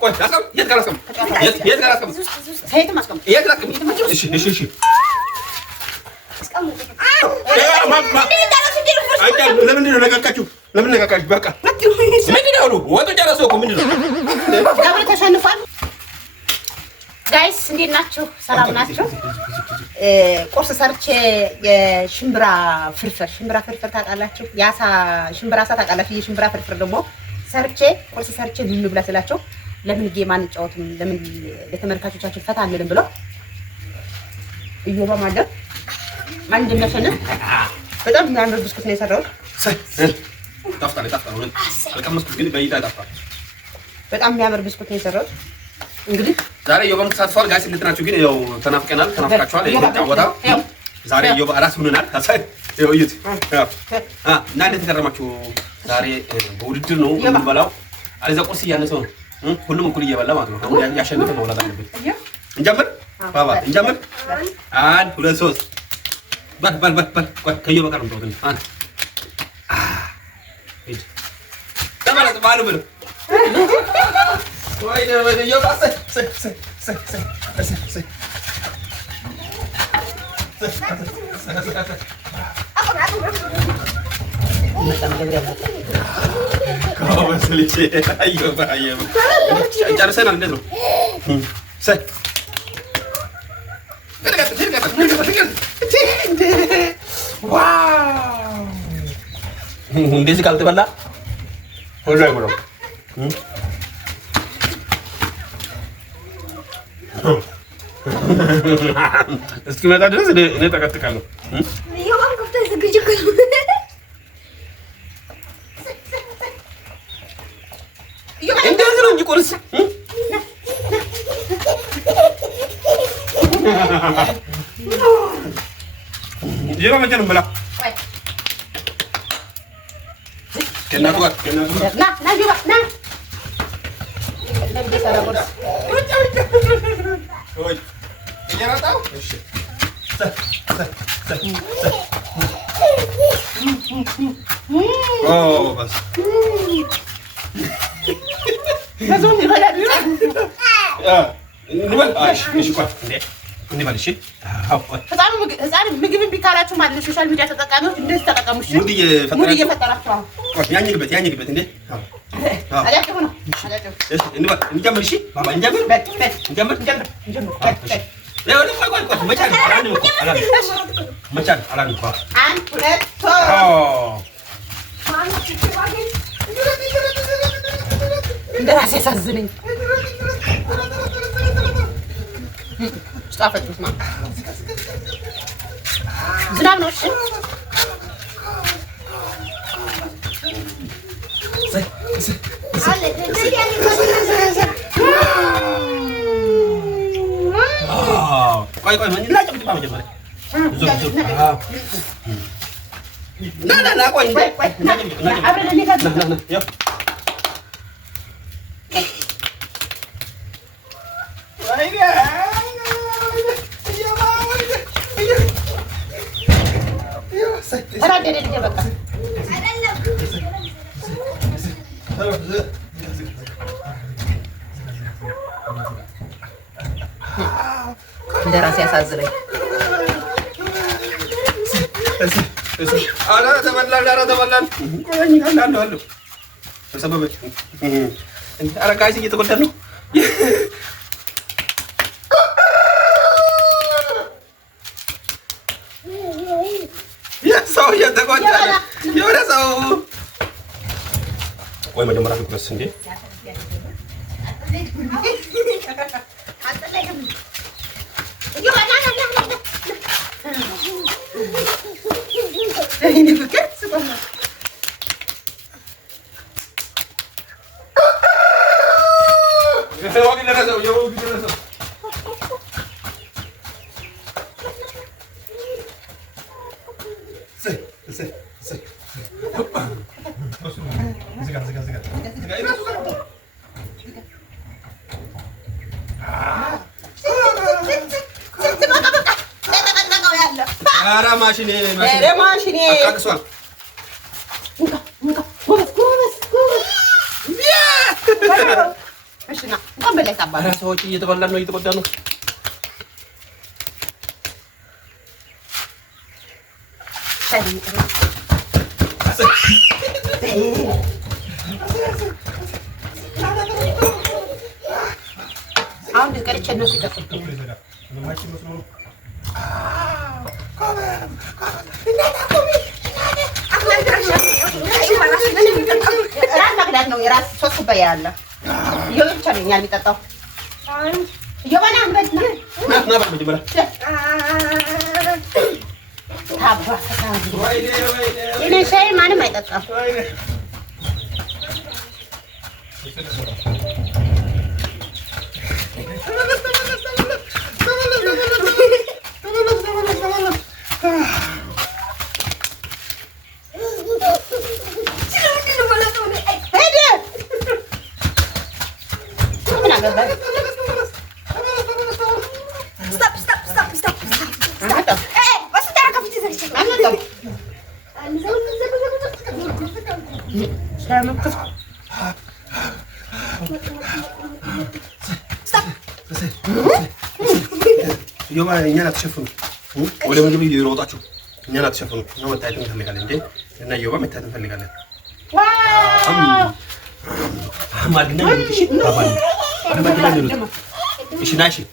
ቆይ አስቀም የት ጋር አስቀም የት ጋር አስቀም ሰይድም አስቀም የት ጋር አስቀም እሺ እሺ እሺ አስቀም ለምንድን ነው ነቃቃችሁ? ለምን ነቃቃችሁ? በቃ ምንድን ነው ወጡ ጨረሰው እኮ ምንድን ነው? ገብረ ተሸንፏል። ጋይስ እንዴት ናችሁ? ሰላም ናችሁ? ቁርስ ሰርቼ የሽምብራ ፍርፍር ታውቃላችሁ? የአሳ ሽምብራ አሳ ታውቃላችሁ? የሽምብራ ፍርፍር ደግሞ ሰርቼ ቁርስ ሰርቼ ልንብላ ስላቸው ለምን ጌም አንጫወትም ለምን ለተመልካቾቻችን ፈታ አንልም ብለው እዮባ ማለት ማን እንደሚያሸንፍ በጣም የሚያምር ብስኩት ነው የሰራሁት። ታፍታለ አልቀመስኩት ግን በይታ ታፍታለ። በጣም የሚያምር ብስኩት ነው የሰራሁት። እንግዲህ ዛሬ ዮባም ተሳትፏል። ጋይስ እንዴት ናችሁ? ግን ያው ተናፍቃችኋል። ይጫወታ ዛሬ ዮባ አራስ ሆነናል። ታሳይ ያው እዩት እና እንዴት ተገረማችሁ? ዛሬ በውድድር ነው የምንበላው። አለዛ ቁርስ እያነሰው ነው ሁሉም እኩል እየበላ ማለት ነው። አሁን ያሸነፈ ነው ወላዳ አለበት። እንጀምር ባባ እንጀምር። 1 2 3 በል ቆይ ከዮባ ጋር ነው ተውትን ሂድ ተመለስ ባሉ ብሎ ወይ ነው ዮባ ጨርሰናል። እንዴት ነው እንደዚህ ካልተበላ ሁሉ አይሞላም። እስኪመጣ ድረስ እኔ ተቀጥቃለሁ። እንደዚህ ነው እንጂ ቁርስ ጀባ መቼ ነው የምበላ? ከእናቱ ጋር ና ጀባ ና ህፃን ምግብ እምቢ ካላችሁ ማለት ነው። ሶሻል ሚዲያ ተጠቃሚዎች እንደዚህ ተጠቀሙ። ሙድ እየፈጠራችሁ ያኝግበት እንዴ አላችሁ ነው እንጀምር። እሺ ባባ እንጀምር። እንደራሴ ያሳዝነኝ ጣፈጥ መስማ ዝናብ ነው። እሺ ቆይ ምን ላጨብጥ መጀመሪያ ና ቆይ አብረን እንደራሴ ያሳዝነኝ። ኧረ ተበላን። ተሰበበች። ኧረ ጋይስ እየተጎዳን ነው። ሰው እየተጎዳ ነው። የሆነ ሰው ወይ መጀመሪያ ቁረስ እንዴ ኧረ ማሽኔ አቃቅሷል። እሺ ና እንኳን በላይ ታባለ ኧረ ሰዎች እየተበላን ነው እየተጎዳ ነው። አሁን ድቀርቼ ነው ሲቀጥል ራስ ነው የራስ 3 ኩባያ ያለ ይሄው ብቻ ነው የሚጠጣው። ይሄውና አንበል ና መጀመሪያ እኔ ሻይ ማንም አይጠጣም። يوم أنا تشوفون ولا ما جبي يروطاتشوا أنا تشوفون يوم التعليم خلي قال إنتي أنا يوم التعليم خلي قال ما قلنا له شيء ما قلنا له إيش ناشي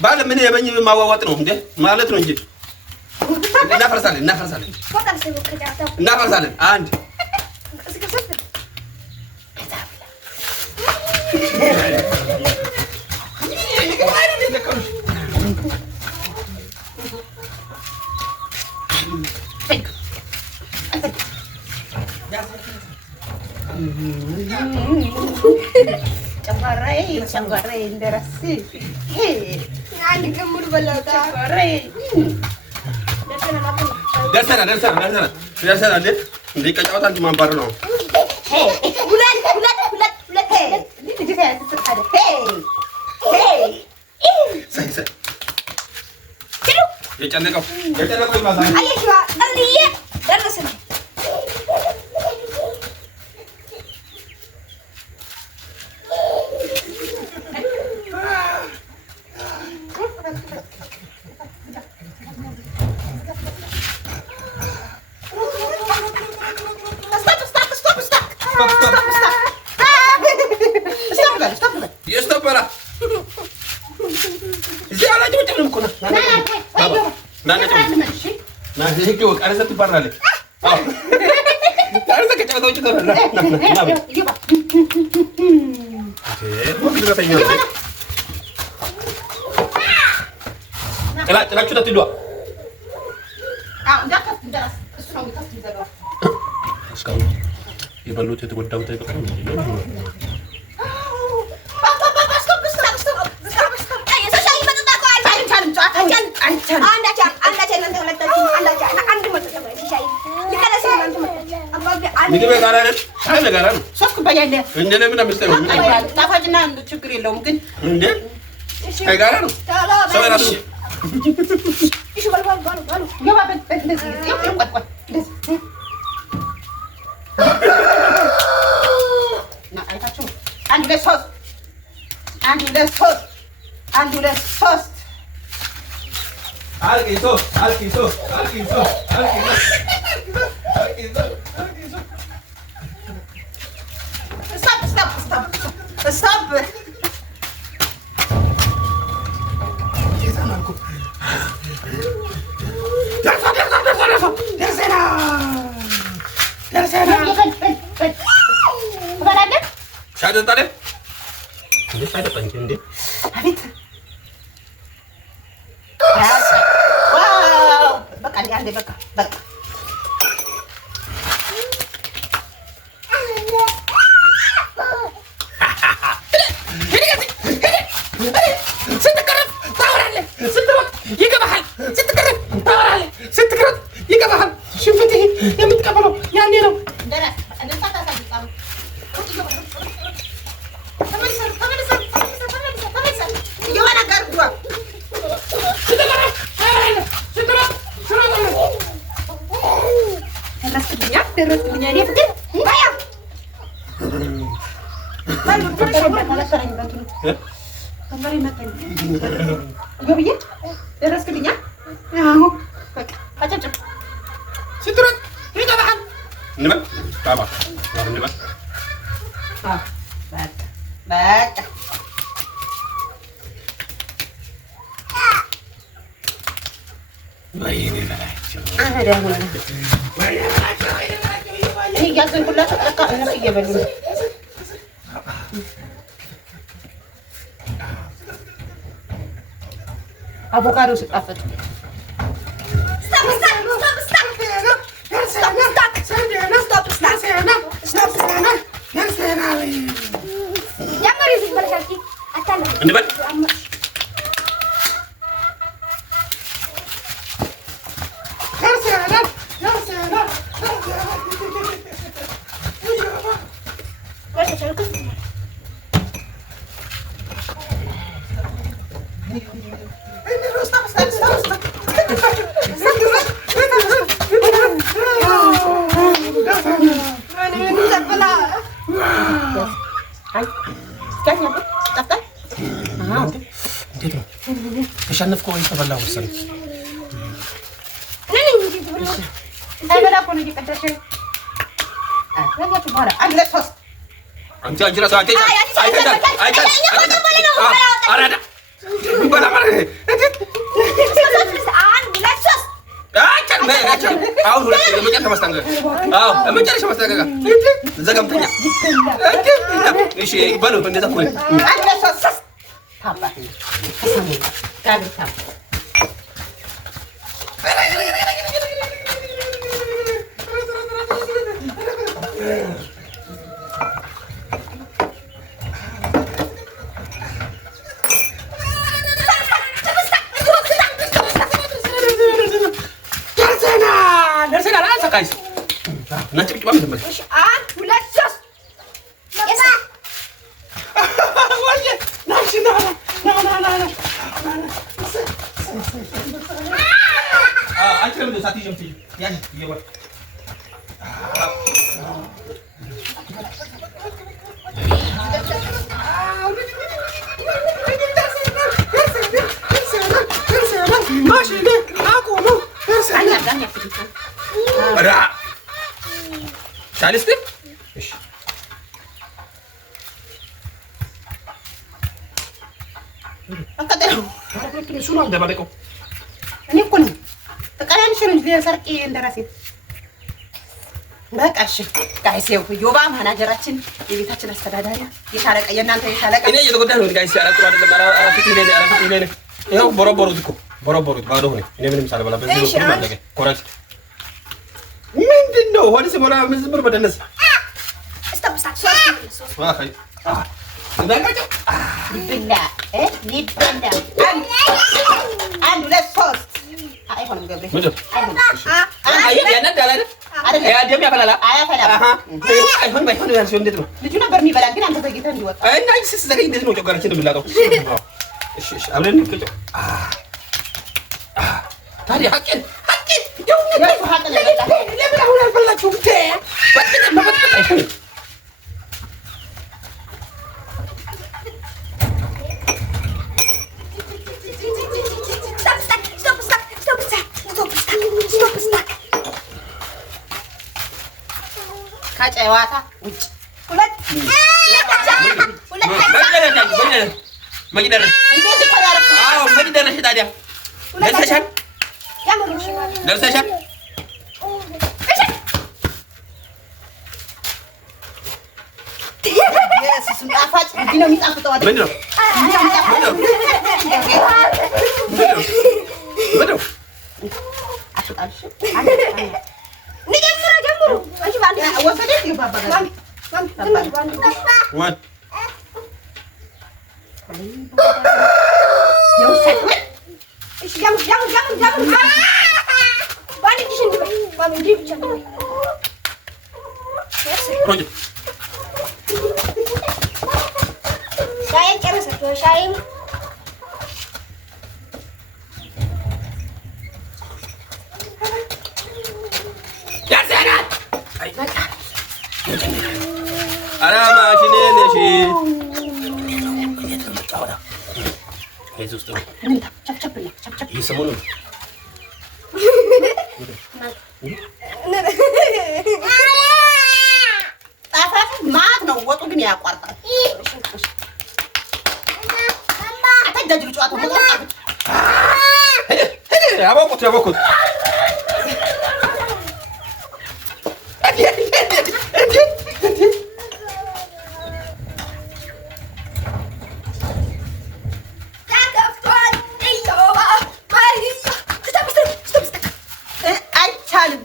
بعد من يبني ما واتنهم ده ما لا تنجي نفر سالم عند ጨጓራዬ እንደራስ አንድ ግሙር በላታ ጨጓራዬ ደርሰና እንዴ ቀጫውታ እንጂ ማንባር ነው የጨነቀው ይባዛል አየሽዋ እንዴ ደረሰና የበሉት የተጎዳው ታይቀር ጣፋጭና ችግር የለውም ግን እንዴ ጋራ ነው ሰው ራሱ አንድ ሁለት ሶስት Alquizo. Stop. ከመሪ መጣኝ ጎብዬ ደረስክልኛ አዎ በቃ አጨብጭብ ሲትሮት ይገባል እንበል ባባ እንበል በቃ ወይኔ በላቸው እኔ እያዘንኩላቸው በቃ እነሱ እየበሉ ነው። አቮካዶ ሲጣፍጥ እንበል ተሸነፍኩ ወይ ተበላሁ መሰለኝ። አንቺ ራስህ አሁን የመጨረሻ ማስጠንቀቂያ ዘገምተኛ እሺ በሉ እንደዛ እኮ ደርሰናል። አሰቃይስ ናጭ ብቻ ማለት ነው። አንድ ሁለት ሶስት እኔ እኮ ነው ተቀራንሽ ነው እንጂ ሰርቄ እንደራሴ በቃ እሺ ጋይስ ዮባ ማናጀራችን የቤታችን አስተዳዳሪ የታለቀ የእናንተ የታለቀ እኔ እየተጎዳሁ ነው ጋይስ ያረቁ አይደለም አራፊት ይሄ ይሄው ቦሮቦሩት እኮ ቦሮቦሩት ባዶ ሆነ እኔ ምንም ሳልበላ በዚህ በኩል ማለገ ኮራክት ምንድነው ሆነ ሲሞላ ምዝምር በደነስ ዋይ ሊበላ ሊበላ አንድ ሁለት ሶስት አይሆንም ገብሬ ደም ያፈላል አይሆን ባይሆን ያልሽው እንዴት ነው? ልጁ ነበር የሚበላ ግን አንተ ዘግይተህ እንዲወጣ እና ይስስ ዘገይ እንዴት ነው ጮጋራችን ብላቀው? እሺ እሺ አብረን እንቀጭ ታዲያ ሀቂን ነው ሀቂን ለምን አሁን አልበላችሁም? በጥቅም አይሆንም ከጨዋታ ውጭ ሁለት መግደረሽ እንዴት ይቆያል? አዎ መግደረሽ ታዲያ ደርሰሻል ደርሰሻል ኢየሱስ ጣፋጭ እንዲህ ነው የሚጣፍጠው አይደል? ምንድን ነው አሽጣልሽ ጀምሩ እሺ ባንዴ ወሰደሽ ይባባ ወን የውሰድ እሺ ጀምሩ ባንዴ ትሽንት ባንዴ ብቻ ቆይ ሻይ ጨረሰች ሻይ ያዘናል ኧረ ማሽኔ ነሽ እዚህ ውስጥ ነው። ቸፕቸፕና ቸፕቸፕ ይሄ ሰሞኑን ጣፋጭ ማት ነው። ወጡ ግን ያቋርጣል። አታጃጅሉ ጨዋታው ያቦኩት አይቻልም።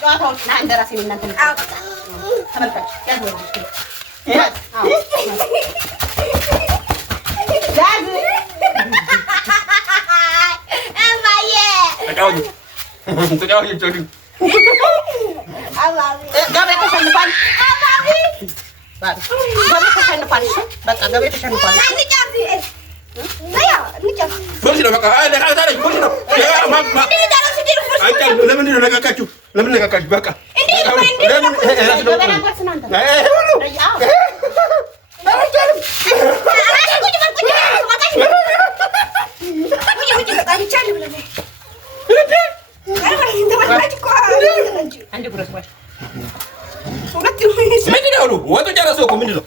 ጨዋታዎች እንደ ራሴ እናንተ ተመልካች ገብሬ ተሸንፏል። በቃ ገብሬ ተሸንፏል። ለምንድን ነው ነቃቃችሁ? ለምን ነቃቃችሁ? በቃ ወጡ ጨረሰው እኮ ምንድን ነው?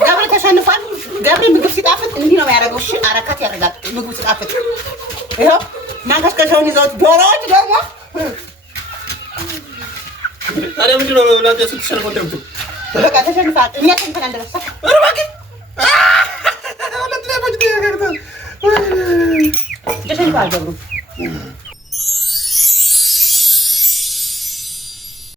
ገብሬ ተሸንፏል። ገብሬ ምግብ ሲጣፍጥ እንዲህ ነው የሚያደርገው። እሺ አረካት ያደርጋል ምግቡ ሲጣፍጥ። ይኸው ማንከሽከሻውን ይዘውት ዶሮዎች ደግሞ ታዲያ ምንድን ነው እናንተ ስትሸንፉ እንደምትሉ? በቃ ተሸንፏል። እኛ ተንተን እንደረሳ ተሸንፏል ገብሩ